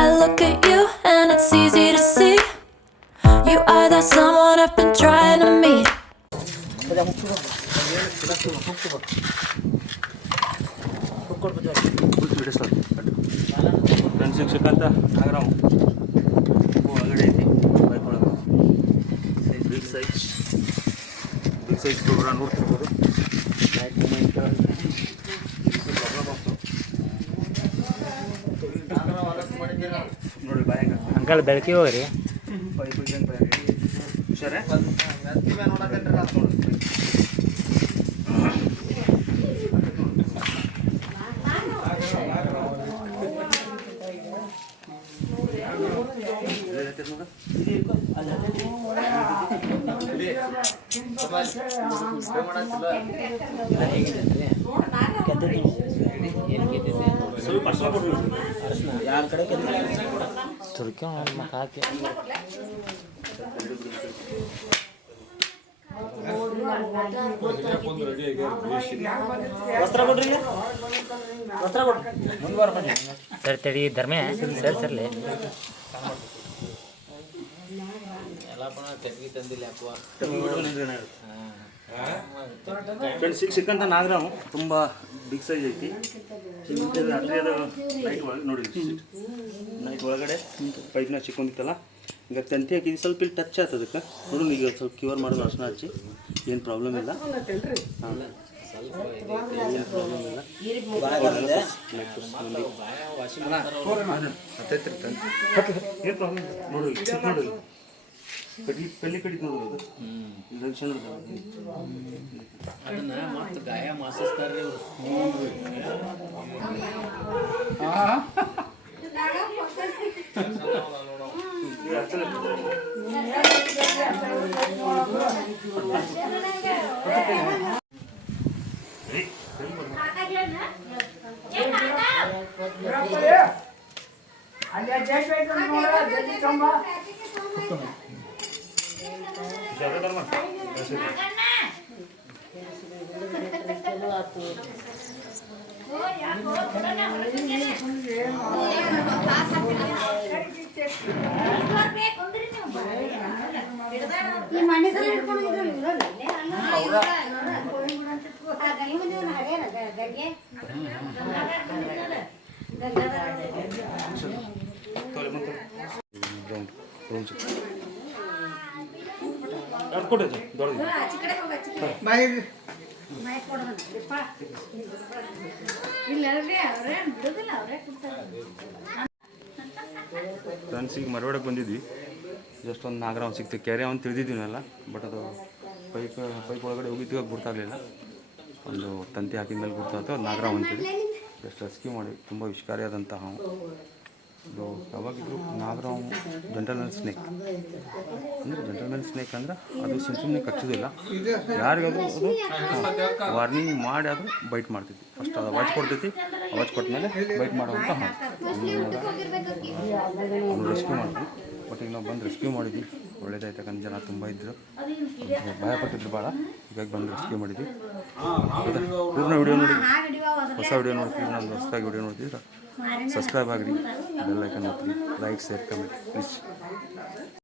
I look at you and it's easy to see you are that someone I've been trying to meet. ಶಿಕ್ಷಕಂತ Nagarahavu ಒಳಗಡೆ ಐತಿ bike ಒಳಗೆ big size program ನೋಡ್ತಿರ್ಬೋದು. Back moment ನೋಡಿ ಬಾಯಂಗ uncle ಬೆಳಕಿಗೆ ಹೋಗ್ರಿ. Pipe ಇದ್ದಂಗೆ ಹುಷಾರೇ ತುರ್ಕಿ ಮತ್ತೆ ಹಾಕಿ ಸರ್ ತಡಿ ಧರ್ಮೇ ಸರ್ ಸರ್ಲಿ ಫ್ರೆಂಡ್ಸ್ ಈಗ ಸಿಕ್ಕಂತ ನಾಗರಾವ್ ತುಂಬ ಬಿಗ್ ಸೈಜ್ ಐತಿ. ಅದು ನೈಟ್ ಒಳಗೆ ನೋಡಿ ನೈಟ್ ಒಳಗಡೆ ಪೈಪ್ನ ಸಿಕ್ಕೊಂಡಿತ್ತಲ್ಲ ಈಗ ತಂತಿ ಹಾಕಿದ್ದು ಸ್ವಲ್ಪ ಇಲ್ಲಿ ಟಚ್ ಆಗ್ತದೆ ಅದಕ್ಕೆ ನೋಡಿ ಈಗ ಸ್ವಲ್ಪ ಕ್ಯೂರ್ ಮಾಡೋದು ಅರ್ಶನ ಹಚ್ಚಿ ಏನು ಪ್ರಾಬ್ಲಮ್ ಇಲ್ಲ. ಹಾಂ ಏನು ಪ್ರಾಬ್ಲಮ್ ಇಲ್ಲ. ಏನು ಪ್ರಾಬ್ಲಮ್ ನೋಡಿ ನೋಡಿ ಪೆಲ್ಲಿ ಕಡಿದು ನೋಡೋದು ಜಂಕ್ಷನ್ ಅದನ್ನ ಮತ್ತೆ ಗಾಯ ಮಾಸಿಸ್ತಾರ್ರಿ ಫ್ರೆಂಡ್ಸ್ ಈಗ ಮರವಾಡಕ್ಕೆ ಬಂದಿದ್ವಿ. ಜಸ್ಟ್ ಒಂದು ನಾಗರಾವ್ ಸಿಕ್ತು ಕೆರೆ ಅವ್ನು ತಿಳಿದಿದ್ದೀನಲ್ಲ, ಬಟ್ ಅದು ಪೈಪ್ ಒಳಗಡೆ ಹೋಗಿದ್ದಾಗ ಗುರ್ತಾಗಲಿಲ್ಲ. ಒಂದು ತಂತಿ ಹಾಕಿದ ಮೇಲೆ ಗುರ್ತಾಯ್ತು ಅದು ನಾಗರಾವ್ ಅಂತೇಳಿ ಜಸ್ಟ್ ರೆಸ್ಕ್ಯೂ ಮಾಡಿ. ತುಂಬ ವಿಷಕಾರಿಯಾದಂಥ ಹಾವು ಇದು. ಯಾವಾಗಿದ್ರು ನಾಗರಾವ್ ಜೆಂಟಲ್ಮನ್ ಸ್ನೇಕ್ ಅಂದರೆ ಜೆಂಟಲ್ಮನ್ ಸ್ನೇಕ್ ಅಂದ್ರೆ ಅದು ಸುಮ್ಮನೆ ಕಚ್ಚೋದಿಲ್ಲ, ಯಾರಿಗಾದ್ರೂ ಅದು ವಾರ್ನಿಂಗ್ ಮಾಡಿ ಆದರೂ ಬೈಟ್ ಮಾಡ್ತೈತಿ. ಫಸ್ಟ್ ಅದು ಅವಾಜ್ ಕೊಡ್ತೈತಿ, ಅವಾಜ್ ಕೊಟ್ಟ ಮೇಲೆ ಬೈಟ್ ಮಾಡುವಂಥ ಹಾವು. ರೆಸ್ಕ್ಯೂ ಮಾಡ್ತೀವಿ. ಬಟ್ ಈಗ ನಾವು ಬಂದು ರೆಸ್ಕ್ಯೂ ಮಾಡಿದ್ವಿ, ಒಳ್ಳೇದಾಯ್ತು. ಯಾಕಂದ್ರೆ ಜನ ತುಂಬ ಇದ್ದರು, ಭಯಪಟ್ಟಿದ್ರು ಭಾಳ. ಹೀಗಾಗಿ ಬಂದು ರೆಸ್ಕ್ಯೂ ಮಾಡಿದ್ವಿ. ಪೂರ್ಣ ವಿಡಿಯೋ ನೋಡಿ, ಹೊಸ ವಿಡಿಯೋ ನೋಡ್ತೀವಿ, ನಾನು ಹೊಸದಾಗಿ ವಿಡಿಯೋ ನೋಡ್ತಿದ್ರೆ ಸಬ್ಸ್ಕ್ರೈಬ್ ಆಗಿರಿ, ಬೆಲ್ ಐಕನ್ ಒತ್ತಿ, ಲೈಕ್ ಶೇರ್ ಕಮೆಂಟ್ ಪ್ಲೀಸ್.